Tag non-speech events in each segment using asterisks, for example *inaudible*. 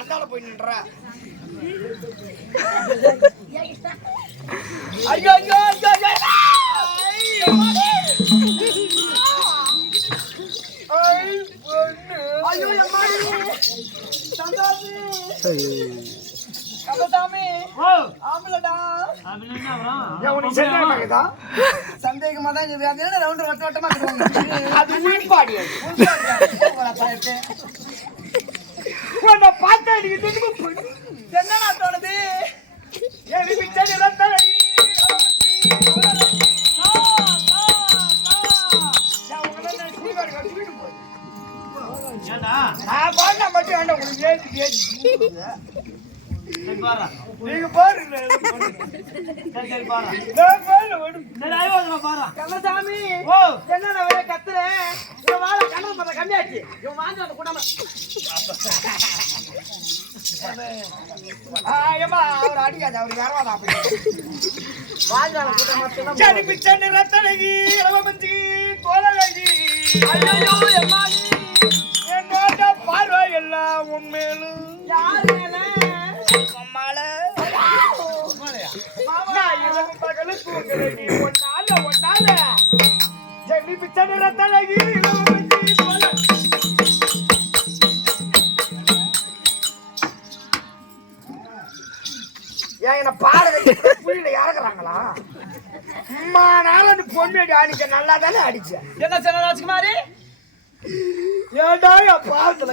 அந்தால போய் நின்ற. ஐயோ ஐயோ ஐயோ ஐயோ சந்தேகமா தான் ரவுண்ட் வட்ட வட்டமா அது உள்பாடி *laughs* உன்னை பார்த்தா எனக்கு என்னடா தோணுது எனக்கு பிச்சை ரத்தம் நான் பாருங்க மட்டும் வேண்டாம் உங்களுக்கு ஏத்தி ஏத்தி? நீங்க பாருங்க. நான் பாருங்க விடு. கந்தசாமி என்னடா வேற கத்துற? இவன் வாழ கண்ணு பார்த்தா கம்மியாச்சு. இவன் வாங்க ஏமா அவர் அடிக்காது அவர் வரவாதா அப்படி. ரத்தனகி ரவமந்தி கோலகி ஐயோ எம்மாடி? என்னோட பார்வை எல்லாம் உண்மையிலும். யார் மேல? இறக்குறாங்களா அம்மா நாள் அந்த பொண்ணு அடி அடிச்ச நல்லா தானே அடிச்ச. என்ன சொன்ன ராஜ்குமாரி? ஏடா என் பாவத்துல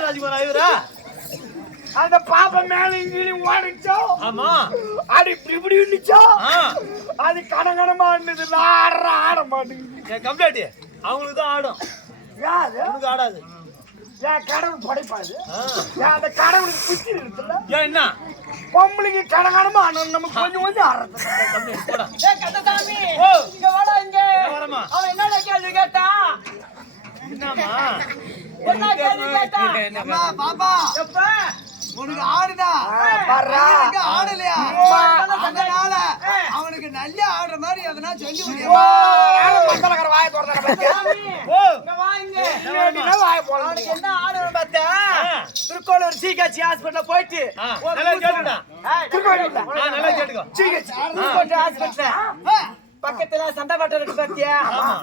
ராஜ்குமார் ஐவரா அந்த பாப்பா மேல இங்கேயும் ஓடிச்சோ ஆமா அது இப்படி இப்படி இருந்துச்சோ அது கனகனமா இருந்தது ஆடுற ஆட மாட்டேங்குது என் கம்ப்ளைண்ட் அவங்களுக்கு தான் ஆடும் யாரு அவனுக்கு ஆடாது என் கடவுள் படைப்பாது ஆ. அந்த கடவுளுக்கு புத்தி இருக்குல்ல ஏன் என்ன பொம்பளைக்கு கனகனமா ஆடணும் நம்ம கொஞ்சம் கொஞ்சம் ஆடுறது கம்ப்ளைண்ட் போடா ஏய் கந்தசாமி இங்க வாடா இங்க நான் அவன் என்ன கேள்வி கேட்டான் பாப்பா. உனக்கு ஆடுதா ஆடலையா. அதனால அவனுக்கு நல்ல ஆடுற மாதிரி எதனா சொல்லி வாயை திறந்தாங்க பாத்தியா? ஓ இங்க வா இங்க. இல்லைன்னா வாயை போடணும். என்ன ஆடுற பார்த்தா. திருக்கோளூர் சிகாச்சி ஹாஸ்பிட்டல் போயிட்டு நல்லா. ஆ, நல்லா கேட்டுக்கோ. திருக்கோட்டை ஹாஸ்பிட்டல் பக்கத்துல சந்தைப்பட்டம் இருக்கு பாத்தியா?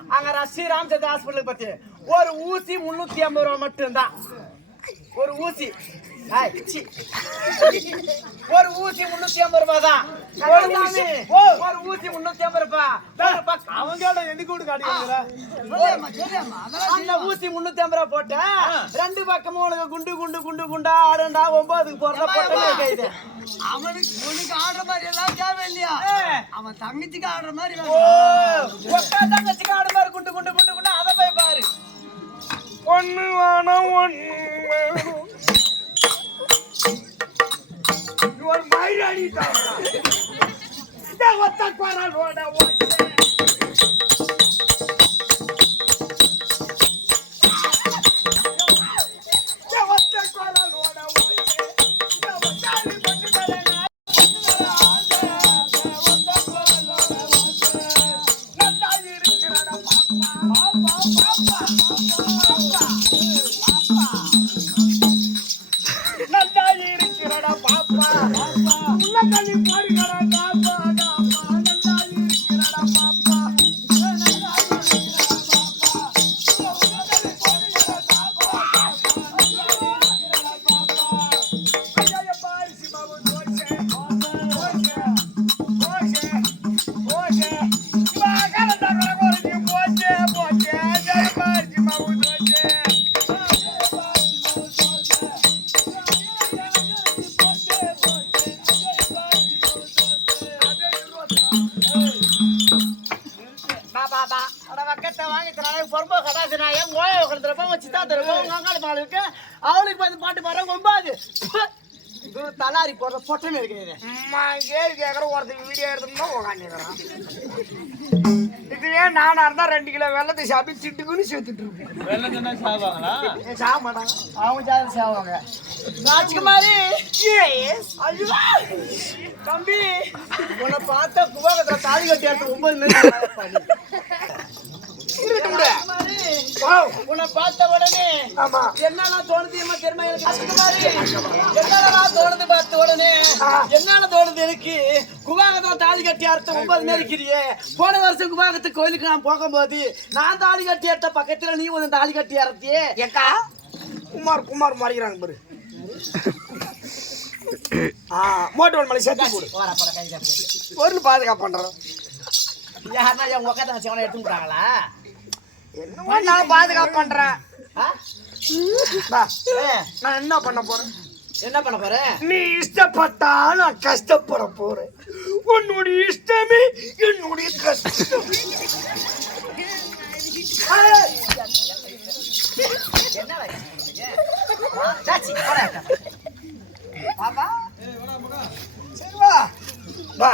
அங்க ர- ஸ்ரீ ராமச்சந்திர ஹாஸ்பிட்டல் பத்தி ஒரு ஊசி முன்னூத்தி ஐம்பது ரூபா மட்டும்தான். ஒரு ஊசி. ஒரு ஊசி முன்னூத்தி ஐம்பது ரூபாய் தான். ஒரு ஊசி ஓ, ஒரு ஊசி முன்னூத்தி ஐம்பது ரூபாய். அவங்க எனக்கு கூட காட்டுறீங்களா அந்த ஊசி முன்னூத்தி ஐம்பது ரூபாய் போட்ட ரெண்டு பக்கமும் உனக்கு குண்டு குண்டு குண்டு குண்டா ஆடண்டா ஒன்பதுக்கு போறதா போட்டே கைது அவனுக்கு உனக்கு ஆடுற மாதிரி எல்லாம் தேவையில்லையா? ஏய். அவன் தங்கச்சிக்கு ஆடுற மாதிரி தங்கச்சிக்கு ஆடு மாதிரி குண்டு குண்டு குண்டு குண்டு அதை போய் பாரு. ஒண்ணு வேணும், ஒண்ணு ஒரு மயிலாடி தான் இந்த ஒத்த குரலோட ஓசை. 哇 பொறுப்பா கடாசு நான் என் ஓய உட்காந்துருப்பேன் உன் சித்தா தருப்பேன் உங்க அங்காளி மாலை இருக்கு. அவளுக்கு வந்து பாட்டு பாடுற ஒம்பாது. இது தலாரி போடுற பொட்டமே இருக்குது அம்மா கேள்வி கேட்குற ஒருத்தர் வீடியோ உட்காந்துக்கிறான் இதுவே நானா இருந்தா ரெண்டு கிலோ வெள்ளத்தை சாப்பிட்டு திட்டுக்குன்னு சேர்த்துட்டு இருப்பேன். வெள்ளம் சொன்னா சாவாங்களா? ஏன் சாக மாட்டாங்க. அவங்க ஜாதி சேவாங்க. ராஜ்குமாரி! ஐயோ! தம்பி உன்னை பார்த்தா குபாகத்துல தாலி கட்டி எடுத்து ஒன்பது ராஜ்குமாரி, உன்னை பார்த்த உடனே என்னெல்லாம் தோணுது என்ன தெரியுமா எனக்கு? என்னெல்லாம் தோணுது பார்த்த உடனே? என்னால தோணுது எனக்கு? குபாகத்துல தாலி கட்டி அறுத்த ஒன்பது நேரம் இருக்கிறியே போன வருஷம் குபாகத்து கோயிலுக்கு நான் போகும்போது நான் தாலி கட்டி எடுத்த பக்கத்துல நீ வந்து தாலி கட்டி அறுத்தியே. ஏக்கா? குமார் குமார் மாறிக்கிறாங்க பாரு. மோட்டோல் மலை சேர்த்து போடு. பொருள் பாதுகாப்பு பண்றோம் யாருன்னா என் உட்காந்து எடுத்துட்டாங்களா என்னவோ நான் பாதுகாப்பு பண்றேன். நான் என்ன பண்ண போறேன்? என்ன பண்ண போற? நீ இஷ்டப்பட்டா நான் கஷ்டப்பட போறேன். உன்னுடைய இஷ்டமே என்னுடைய கஷ்டம். என்ன டாச்சி போறா பாப்பா சரி வா. வா.